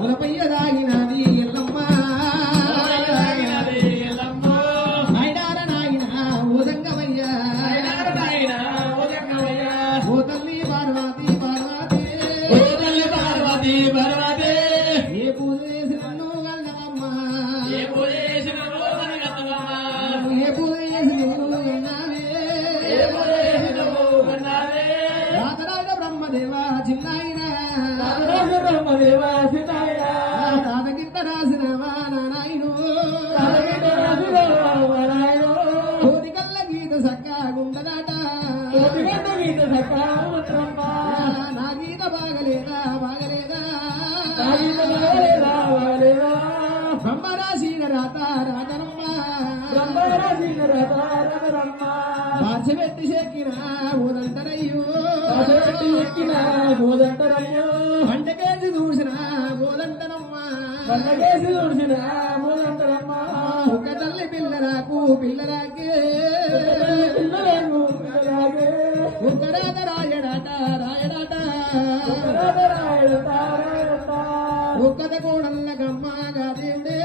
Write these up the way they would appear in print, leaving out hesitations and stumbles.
ములపయ్యదాగినది ఎల్లమ్మ నాయనార నాయన ఓదంగమయ్య ఓ తల్లి పార్వతి పార్వతి ఏ పూజ చేసినన్ను గల్లమ్మ ఏ పూజ చేసి నువ్వు ఉన్నావే రాతరాజ బ్రహ్మదేవ చిన్నాయన తాతకింత రాసినవా నాయను కోరికల్ల గీత సక్కాగుండదాట నా గీత బాగలేదా బ్రహ్మరాశీన రాత రాజనమ్మ బాధ్యపెట్టి చెక్కిన ఊదంటరయ్యో పంటకేసి చూసిన ఊదంటనమ్మ ఒక తల్లి పిల్లరాకే ఒక రాత రాయడాట ఒక్కద కోడల్ల గమ్మగా దేవుడే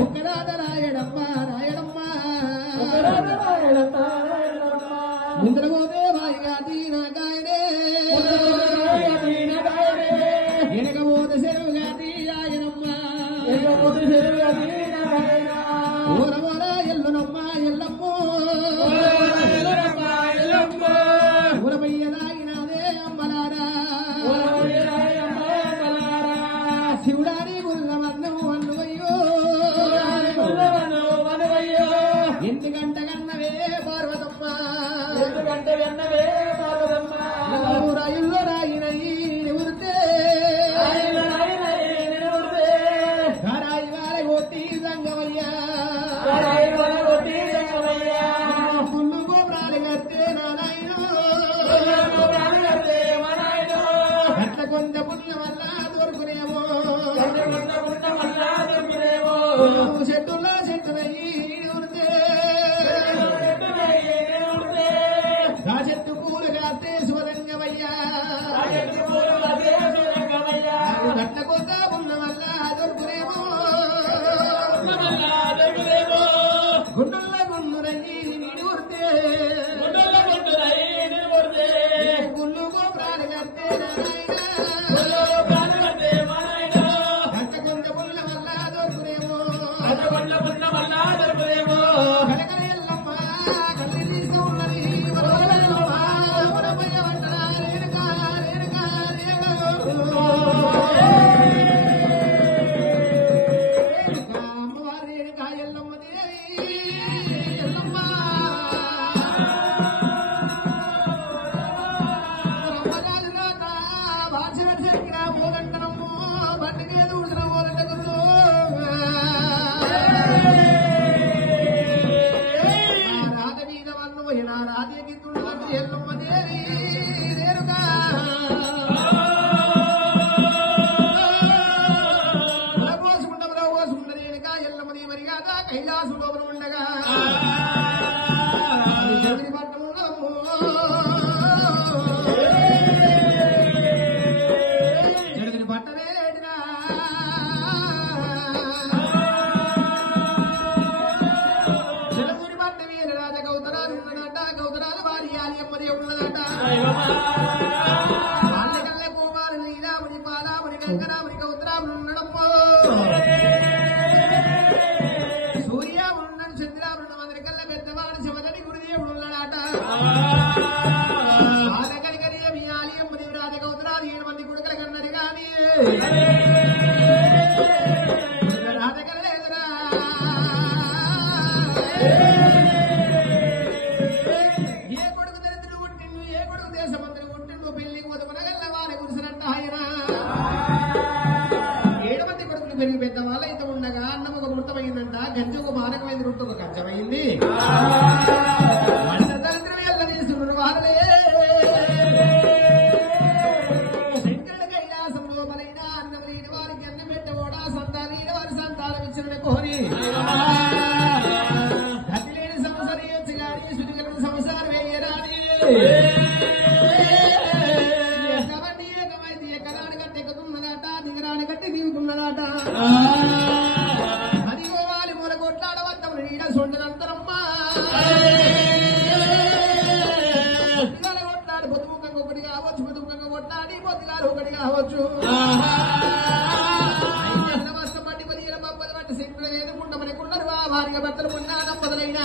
ఒక రాత రాయడమ్మ ముందరపోతే వాయిగా తీనగాయనే వెనకపోతే చెరువుగా తీయాయనమ్మ ఊరమోర ఎల్లునమ్మ ఎల్లమ్మో ఊరమయ్యదాగినదే అమ్మలారా శివుడాని గుల్లమన్ను అన్నువయ్యో ఎందుకంట కన్నవే పార్వతమ్మ రాయుల్లో రాయినయి ఉరితే రాయి వారి కొట్టి సంగమయ్యా పుల్లు గోపురాలు కడితే నాయన అట్ల కొంత పుణ్యం వల్ల దొరుకునేమో చెట్టులో చెట్టునయ్యి ఉరితే ఆ చెట్టు పూలు కాస్తే శివలింగమయ్యా అట్ల కొంత పుణ్యం వల్ల దొరుకునేమో గుండెల్లో గుండురయ్యి నీడు ఉరితే గుళ్ళు గోపురాలు కడితే కొంత పుణ్యం వల్ల దొరుకునేమో కనకన ఎల్లమ్మ కల్లి తీసి ఉన్నది అమ్మవారి ఎల్లమ్మ దేవి ఎల్లమ్మ అమ్మగారి రాత భాష చెక్కిన పోగంటనమ్ము బండికే దూసిన పోగంటకు రాధ మీద వన్ను పోయిన రాధే గిత్తుండదు ఎల్లమ్మ దేవి నేరుగా కైలాసు లోపల ఉండగా జగని పట్టణము జగని పట్టవేడినా జలముని పట్ట వీర రాజ గౌతరాలు ఉన్నదట గౌతరాలు వారి ఆలయమ్మది ఉన్నదట వాళ్ళకల్ల కుమారు నీలాముని పాలాముని గంగరాముని గౌతరాములు ఉండడమ్మో చంద్రామృత పెద్దవాడు శివగని గురుదేవుడు ఉన్నాడట ఆలకరికరి మీ ఆలయం రాజ గౌతరాలు 7 మంది కొడుకులు కన్నది కానీ రాజకలేదురా ఏ కొడుకు దరిద్రుడు పుట్టిండు ఏ కొడుకు దేశమంత్రి పుట్టిండు పెళ్లికి వదమనగల్ల వారి గురుసనంట ఆయన 7 మంది కొడుకులు పెరిగి పెద్ద వాళ్ళైతే ఉండగా అన్నం ఒక మృతమైందంట గంజి ఒక మానకమైంది రొట్టు ఒక కచ్చమైంది వంట తండ్రి వెళ్ళ తీసుకున్న వాళ్ళే శంకరుడు కైలాసంలో బలైన అన్నం లేని వారికి అన్నం పెట్టబోడా సంతానం వారి సంతానం ఇచ్చిన కోరి గతి లేని సంసారం వేయచ్చు కానీ శుద్ధి కలిగిన సంసారం వేయరాని ఒకటి కావచ్చు దుఃఖంగా కొట్లాడి పొద్దుగాలు ఒకటి కావచ్చు పట్టి 15 బట్టి శంకులు వేదుకుంటామని కుండరు భార్య భర్తలు పున్నా దంపతులైనా